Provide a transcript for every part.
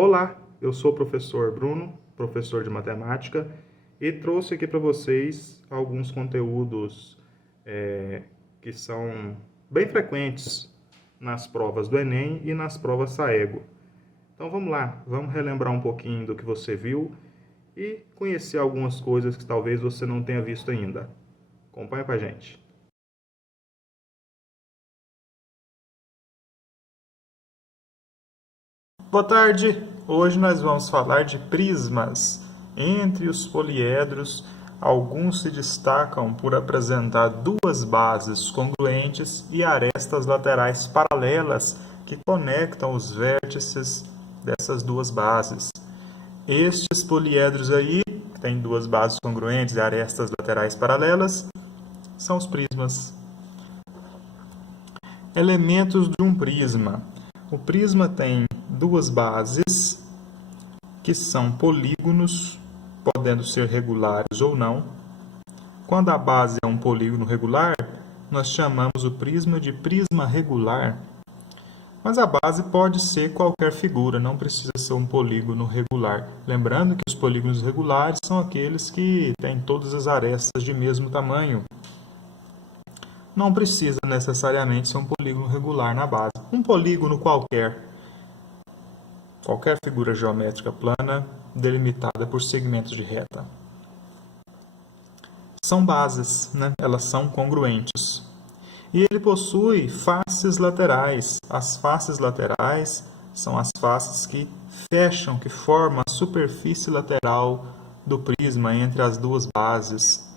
Olá, eu sou o professor Bruno, professor de matemática, e trouxe aqui para vocês alguns conteúdos que são bem frequentes nas provas do Enem e nas provas Saego. Então vamos lá, vamos relembrar um pouquinho do que você viu e conhecer algumas coisas que talvez você não tenha visto ainda. Acompanha com a gente. Boa tarde! Hoje nós vamos falar de prismas. Entre os poliedros, alguns se destacam por apresentar duas bases congruentes e arestas laterais paralelas que conectam os vértices dessas duas bases. Estes poliedros aí, que têm duas bases congruentes e arestas laterais paralelas, são os prismas. Elementos de um prisma. O prisma tem duas bases, que são polígonos, podendo ser regulares ou não. Quando a base é um polígono regular, nós chamamos o prisma de prisma regular. Mas a base pode ser qualquer figura, não precisa ser um polígono regular. Lembrando que os polígonos regulares são aqueles que têm todas as arestas de mesmo tamanho. Não precisa necessariamente ser um polígono regular na base. Um polígono qualquer figura geométrica plana delimitada por segmentos de reta. São bases, né? Elas são congruentes. E ele possui faces laterais. As faces laterais são as faces que fecham, que formam a superfície lateral do prisma entre as duas bases.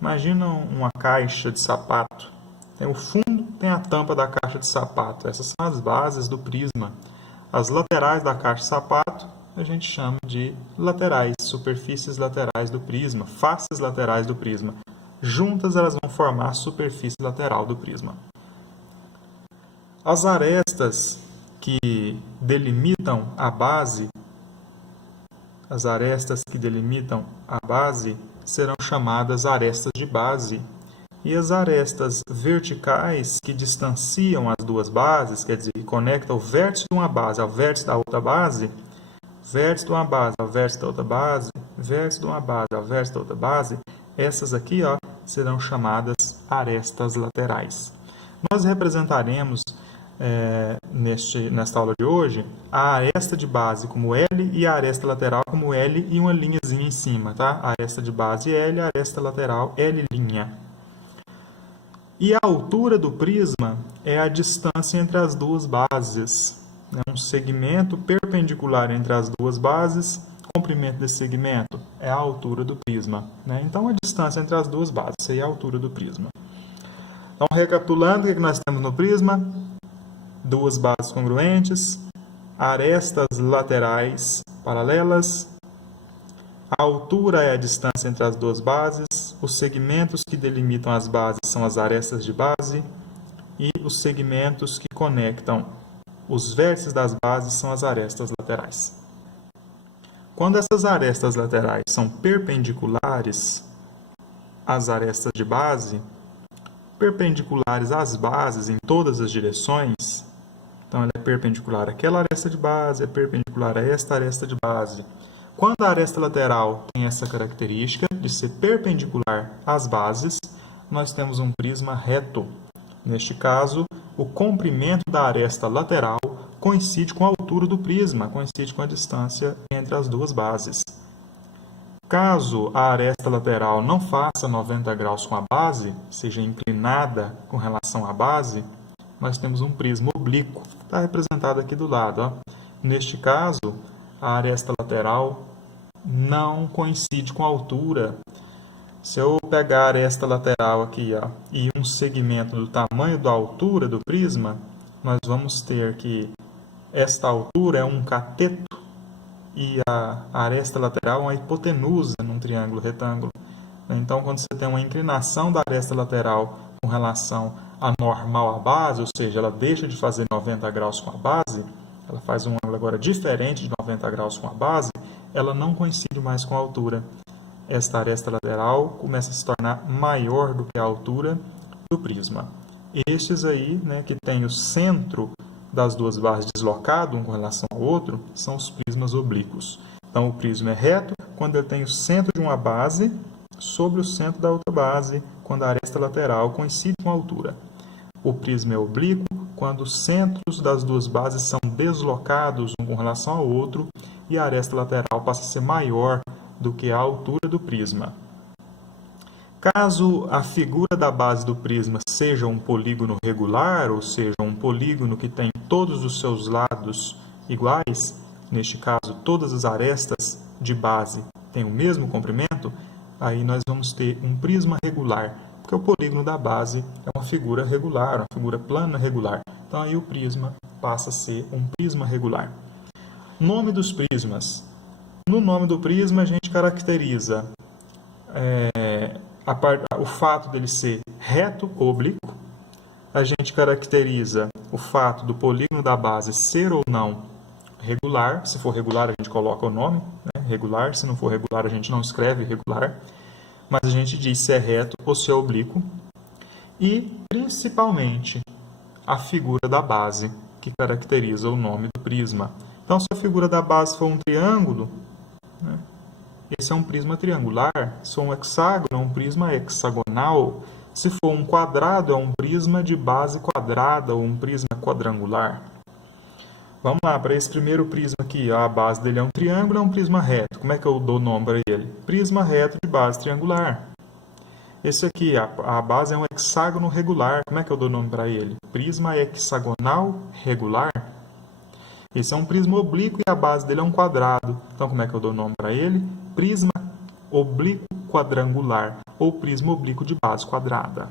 Imagina uma caixa de sapato. Tem o fundo, tem a tampa da caixa de sapato. Essas são as bases do prisma. As laterais da caixa de sapato a gente chama de laterais, superfícies laterais do prisma, faces laterais do prisma. Juntas elas vão formar a superfície lateral do prisma. As arestas que delimitam a base, serão chamadas arestas de base. E as arestas verticais que distanciam as duas bases, quer dizer, que conectam o vértice de uma base ao vértice da outra base, vértice de uma base ao vértice da outra base, vértice de uma base ao vértice da outra base, essas aqui serão chamadas arestas laterais. Nós representaremos nesta aula de hoje a aresta de base como L e a aresta lateral como L e uma linhazinha em cima, tá? A aresta de base L, a aresta lateral L'. E a altura do prisma é a distância entre as duas bases. É um segmento perpendicular entre as duas bases. O comprimento desse segmento é a altura do prisma, né? Então, a distância entre as duas bases, isso aí é a altura do prisma. Então, recapitulando, o que nós temos no prisma? Duas bases congruentes, arestas laterais paralelas, a altura é a distância entre as duas bases, os segmentos que delimitam as bases são as arestas de base e os segmentos que conectam os vértices das bases são as arestas laterais. Quando essas arestas laterais são perpendiculares às arestas de base, perpendiculares às bases em todas as direções, então ela é perpendicular àquela aresta de base, é perpendicular a esta aresta de base. Quando a aresta lateral tem essa característica de ser perpendicular às bases, nós temos um prisma reto. Neste caso, o comprimento da aresta lateral coincide com a altura do prisma, coincide com a distância entre as duas bases. Caso a aresta lateral não faça 90 graus com a base, seja inclinada com relação à base, nós temos um prisma oblíquo, está representado aqui do lado. Neste caso, a aresta lateral não coincide com a altura. Se eu pegar a aresta lateral aqui e um segmento do tamanho da altura do prisma, nós vamos ter que esta altura é um cateto e a aresta lateral é uma hipotenusa num triângulo retângulo. Então, quando você tem uma inclinação da aresta lateral com relação à normal à base, ou seja, ela deixa de fazer 90 graus com a base, ela faz um ângulo agora diferente de 90 graus com a base, ela não coincide mais com a altura. Esta aresta lateral começa a se tornar maior do que a altura do prisma. Estes aí, né, que tem o centro das duas bases deslocado um com relação ao outro são os prismas oblíquos. Então, o prisma é reto quando ele tem o centro de uma base sobre o centro da outra base, quando a aresta lateral coincide com a altura. O prisma é oblíquo quando os centros das duas bases são deslocados um com relação ao outro e a aresta lateral passa a ser maior do que a altura do prisma. Caso a figura da base do prisma seja um polígono regular, ou seja, um polígono que tem todos os seus lados iguais, neste caso, todas as arestas de base têm o mesmo comprimento, aí nós vamos ter um prisma regular, porque o polígono da base é uma figura regular, uma figura plana regular. Então, aí o prisma passa a ser um prisma regular. Nome dos prismas. No nome do prisma, a gente caracteriza o fato dele ser reto ou oblíquo. A gente caracteriza o fato do polígono da base ser ou não regular. Se for regular, a gente coloca o nome, né? Regular. Se não for regular, a gente não escreve regular. Mas a gente diz se é reto ou se é oblíquo. E, principalmente, a figura da base, que caracteriza o nome do prisma. Então, se a figura da base for um triângulo, né, esse é um prisma triangular. Se for um hexágono, é um prisma hexagonal. Se for um quadrado, é um prisma de base quadrada ou um prisma quadrangular. Vamos lá, para esse primeiro prisma aqui, a base dele é um triângulo, é um prisma reto. Como é que eu dou nome para ele? Prisma reto de base triangular. Esse aqui, a base é um hexágono regular. Como é que eu dou nome para ele? Prisma hexagonal regular. Esse é um prisma oblíquo e a base dele é um quadrado. Então, como é que eu dou nome para ele? Prisma oblíquo quadrangular ou prisma oblíquo de base quadrada.